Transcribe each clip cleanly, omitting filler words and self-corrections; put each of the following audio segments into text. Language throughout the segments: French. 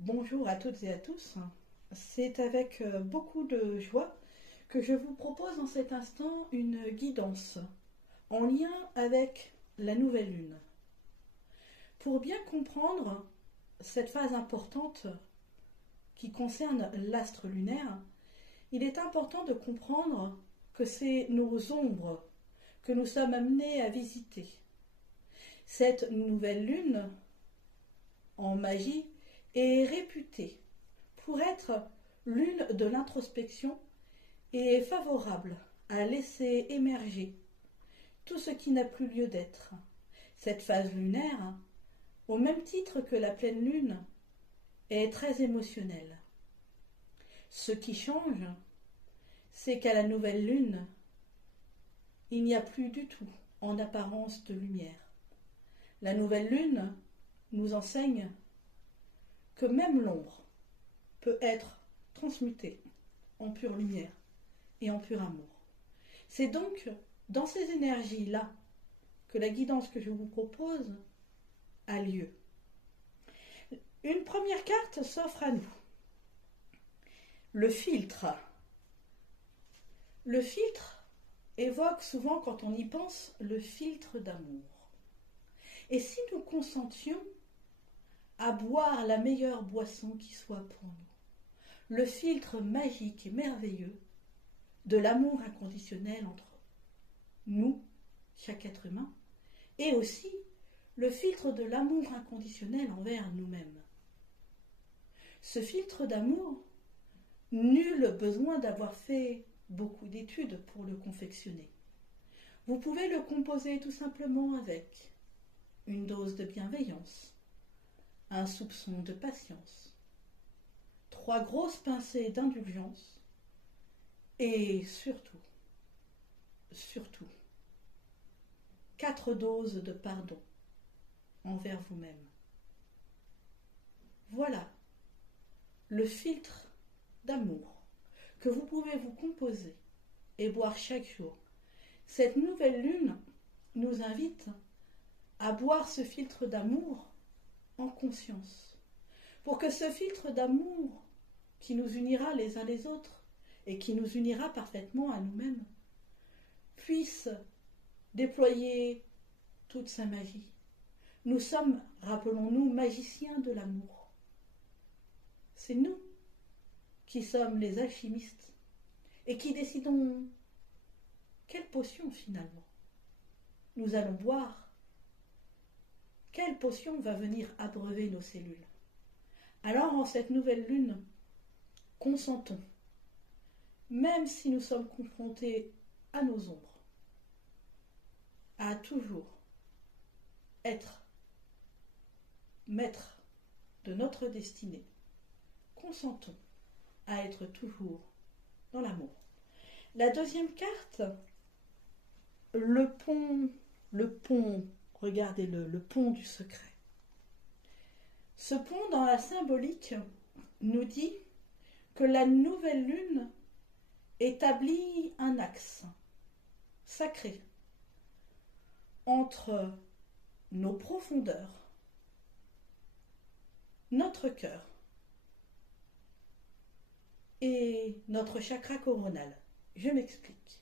Bonjour à toutes et à tous. C'est avec beaucoup de joie que je vous propose en cet instant une guidance en lien avec la nouvelle lune. Pour bien comprendre cette phase importante qui concerne l'astre lunaire, il est important de comprendre que c'est nos ombres que nous sommes amenés à visiter. Cette nouvelle lune, en magie, est réputée pour être l'une de l'introspection et est favorable à laisser émerger tout ce qui n'a plus lieu d'être. Cette phase lunaire, au même titre que la pleine lune, est très émotionnelle. Ce qui change, c'est qu'à la nouvelle lune, il n'y a plus du tout en apparence de lumière. La nouvelle lune nous enseigne que même l'ombre peut être transmutée en pure lumière et en pur amour. C'est donc dans ces énergies-là que la guidance que je vous propose a lieu. Une première carte s'offre à nous. Le filtre. Le filtre évoque souvent, quand on y pense, le filtre d'amour. Et si nous consentions à boire la meilleure boisson qui soit pour nous, le filtre magique et merveilleux de l'amour inconditionnel entre nous, chaque être humain, et aussi le filtre de l'amour inconditionnel envers nous-mêmes. Ce filtre d'amour, nul besoin d'avoir fait beaucoup d'études pour le confectionner. Vous pouvez le composer tout simplement avec une dose de bienveillance, un soupçon de patience, 3 grosses pincées d'indulgence et surtout, 4 doses de pardon envers vous-même. Voilà le filtre d'amour que vous pouvez vous composer et boire chaque jour. Cette nouvelle lune nous invite à boire ce filtre d'amour en conscience, pour que ce filtre d'amour qui nous unira les uns les autres et qui nous unira parfaitement à nous-mêmes puisse déployer toute sa magie. Nous sommes, rappelons-nous, magiciens de l'amour. C'est nous qui sommes les alchimistes et qui décidons quelle potion finalement nous allons boire. Quelle potion va venir abreuver nos cellules? Alors, en cette nouvelle lune, consentons, même si nous sommes confrontés à nos ombres, à toujours être maître de notre destinée. Consentons à être toujours dans l'amour. La deuxième carte, le pont, regardez-le, le pont du secret. Ce pont, dans la symbolique, nous dit que la nouvelle lune établit un axe sacré entre nos profondeurs, notre cœur et notre chakra coronal. Je m'explique.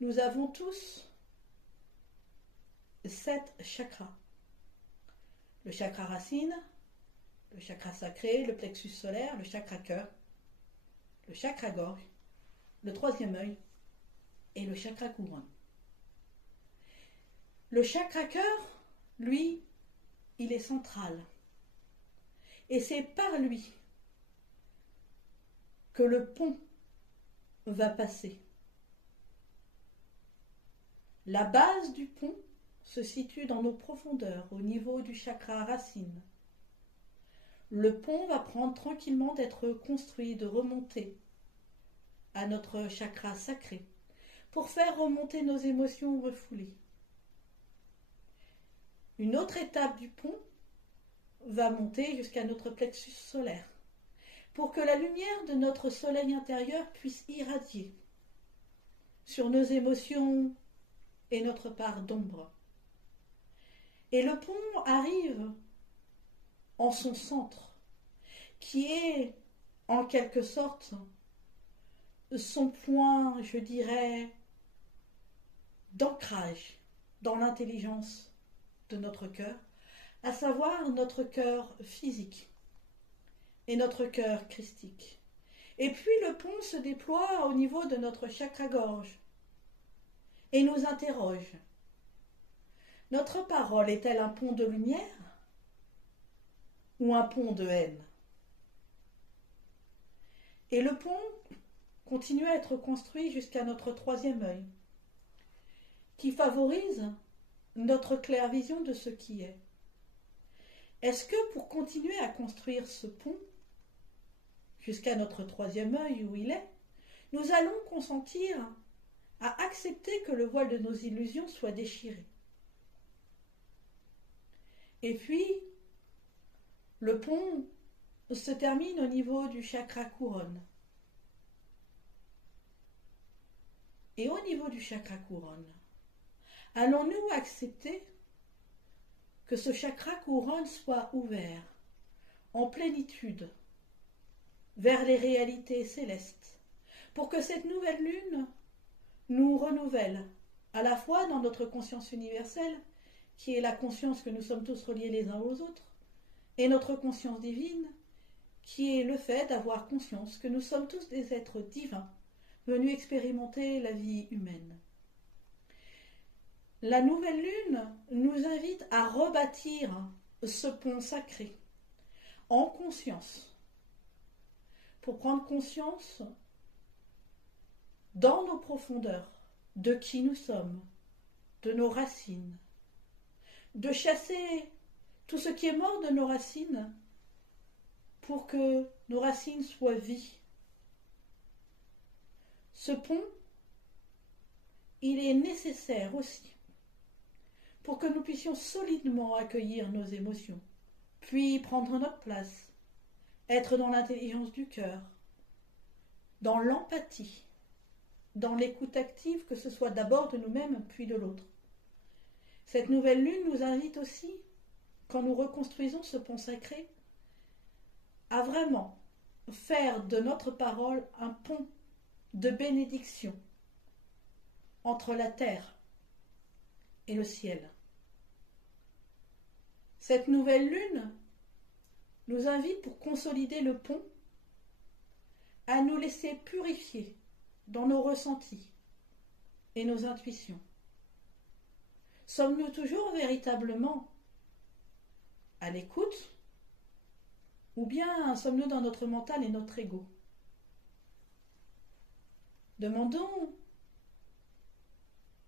Nous avons tous 7 chakras. Le chakra racine, le chakra sacré, le plexus solaire, le chakra cœur, le chakra gorge, le 3e œil et le chakra couronne. Le chakra cœur, lui, il est central. Et c'est par lui que le pont va passer. La base du pont se situe dans nos profondeurs, au niveau du chakra racine. Le pont va prendre tranquillement d'être construit, de remonter à notre chakra sacré, pour faire remonter nos émotions refoulées. Une autre étape du pont va monter jusqu'à notre plexus solaire, pour que la lumière de notre soleil intérieur puisse irradier sur nos émotions et notre part d'ombre. Et le pont arrive en son centre, qui est en quelque sorte son point, je dirais, d'ancrage dans l'intelligence de notre cœur, à savoir notre cœur physique et notre cœur christique. Et puis le pont se déploie au niveau de notre chakra-gorge et nous interroge. Notre parole est-elle un pont de lumière ou un pont de haine? Et le pont continue à être construit jusqu'à notre troisième œil, qui favorise notre claire-vision de ce qui est. Est-ce que pour continuer à construire ce pont, jusqu'à notre troisième œil où il est, nous allons consentir à accepter que le voile de nos illusions soit déchiré? Et puis, le pont se termine au niveau du chakra couronne. Et au niveau du chakra couronne, allons-nous accepter que ce chakra couronne soit ouvert en plénitude vers les réalités célestes, pour que cette nouvelle lune nous renouvelle à la fois dans notre conscience universelle, qui est la conscience que nous sommes tous reliés les uns aux autres, et notre conscience divine, qui est le fait d'avoir conscience que nous sommes tous des êtres divins, venus expérimenter la vie humaine. La nouvelle lune nous invite à rebâtir ce pont sacré en conscience, pour prendre conscience dans nos profondeurs de qui nous sommes, de nos racines, de chasser tout ce qui est mort de nos racines pour que nos racines soient vie. Ce pont, il est nécessaire aussi pour que nous puissions solidement accueillir nos émotions, puis prendre notre place, être dans l'intelligence du cœur, dans l'empathie, dans l'écoute active, que ce soit d'abord de nous-mêmes puis de l'autre. Cette nouvelle lune nous invite aussi, quand nous reconstruisons ce pont sacré, à vraiment faire de notre parole un pont de bénédiction entre la terre et le ciel. Cette nouvelle lune nous invite, pour consolider le pont, à nous laisser purifier dans nos ressentis et nos intuitions. Sommes-nous toujours véritablement à l'écoute, ou bien sommes-nous dans notre mental et notre ego? Demandons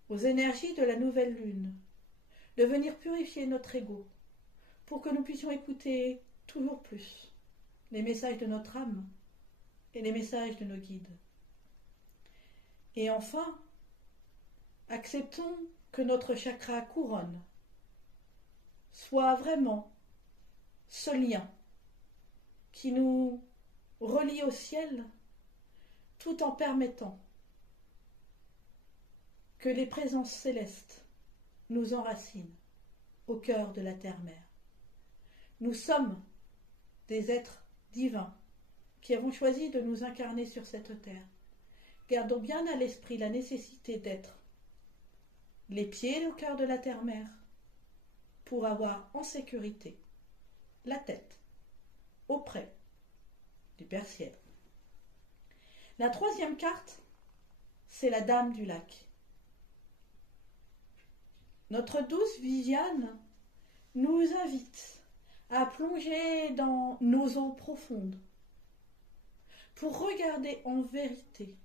aux énergies de la nouvelle lune de venir purifier notre ego pour que nous puissions écouter toujours plus les messages de notre âme et les messages de nos guides. Et enfin, acceptons que notre chakra couronne soit vraiment ce lien qui nous relie au ciel, tout en permettant que les présences célestes nous enracinent au cœur de la terre-mère. Nous sommes des êtres divins qui avons choisi de nous incarner sur cette terre. Gardons bien à l'esprit la nécessité d'être les pieds au cœur de la terre-mère pour avoir en sécurité la tête auprès du Père Ciel. La troisième carte, c'est la Dame du lac. Notre douce Viviane nous invite à plonger dans nos eaux profondes pour regarder en vérité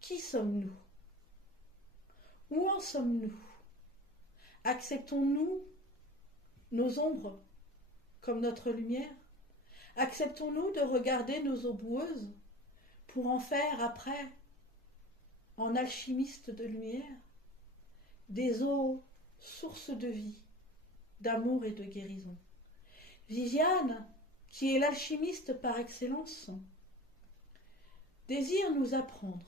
qui sommes-nous? Où en sommes-nous? Acceptons-nous nos ombres comme notre lumière? Acceptons-nous de regarder nos eaux boueuses pour en faire après, en alchimiste de lumière, des eaux sources de vie, d'amour et de guérison? Viviane, qui est l'alchimiste par excellence, désire nous apprendre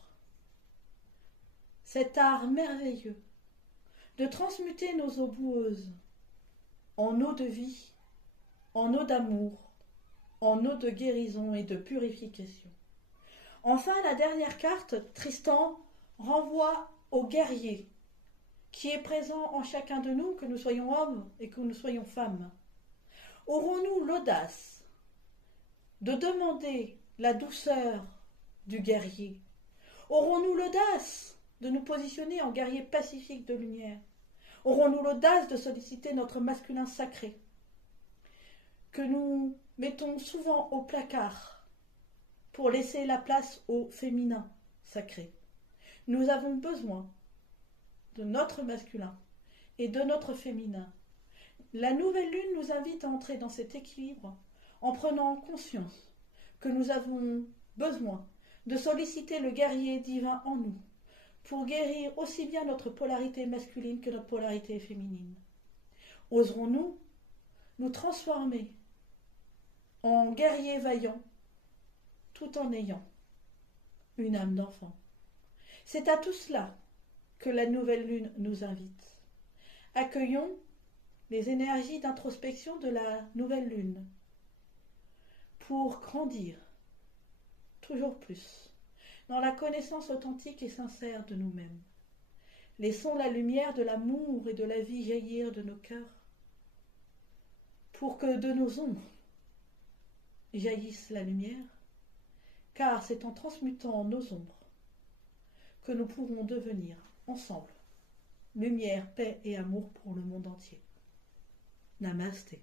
cet art merveilleux de transmuter nos eaux boueuses en eau de vie, en eau d'amour, en eau de guérison et de purification. Enfin, la dernière carte, Tristan renvoie au guerrier qui est présent en chacun de nous, que nous soyons hommes et que nous soyons femmes. Aurons-nous l'audace de demander la douceur du guerrier? Aurons-nous l'audace de nous positionner en guerrier pacifique de lumière? Aurons-nous l'audace de solliciter notre masculin sacré, que nous mettons souvent au placard pour laisser la place au féminin sacré? Nous avons besoin de notre masculin et de notre féminin. La nouvelle lune nous invite à entrer dans cet équilibre en prenant conscience que nous avons besoin de solliciter le guerrier divin en nous pour guérir aussi bien notre polarité masculine que notre polarité féminine. Oserons-nous nous transformer en guerriers vaillants tout en ayant une âme d'enfant? C'est à tout cela que la nouvelle lune nous invite. Accueillons les énergies d'introspection de la nouvelle lune pour grandir toujours plus dans la connaissance authentique et sincère de nous-mêmes. Laissons la lumière de l'amour et de la vie jaillir de nos cœurs pour que de nos ombres jaillisse la lumière, car c'est en transmutant nos ombres que nous pourrons devenir ensemble lumière, paix et amour pour le monde entier. Namasté.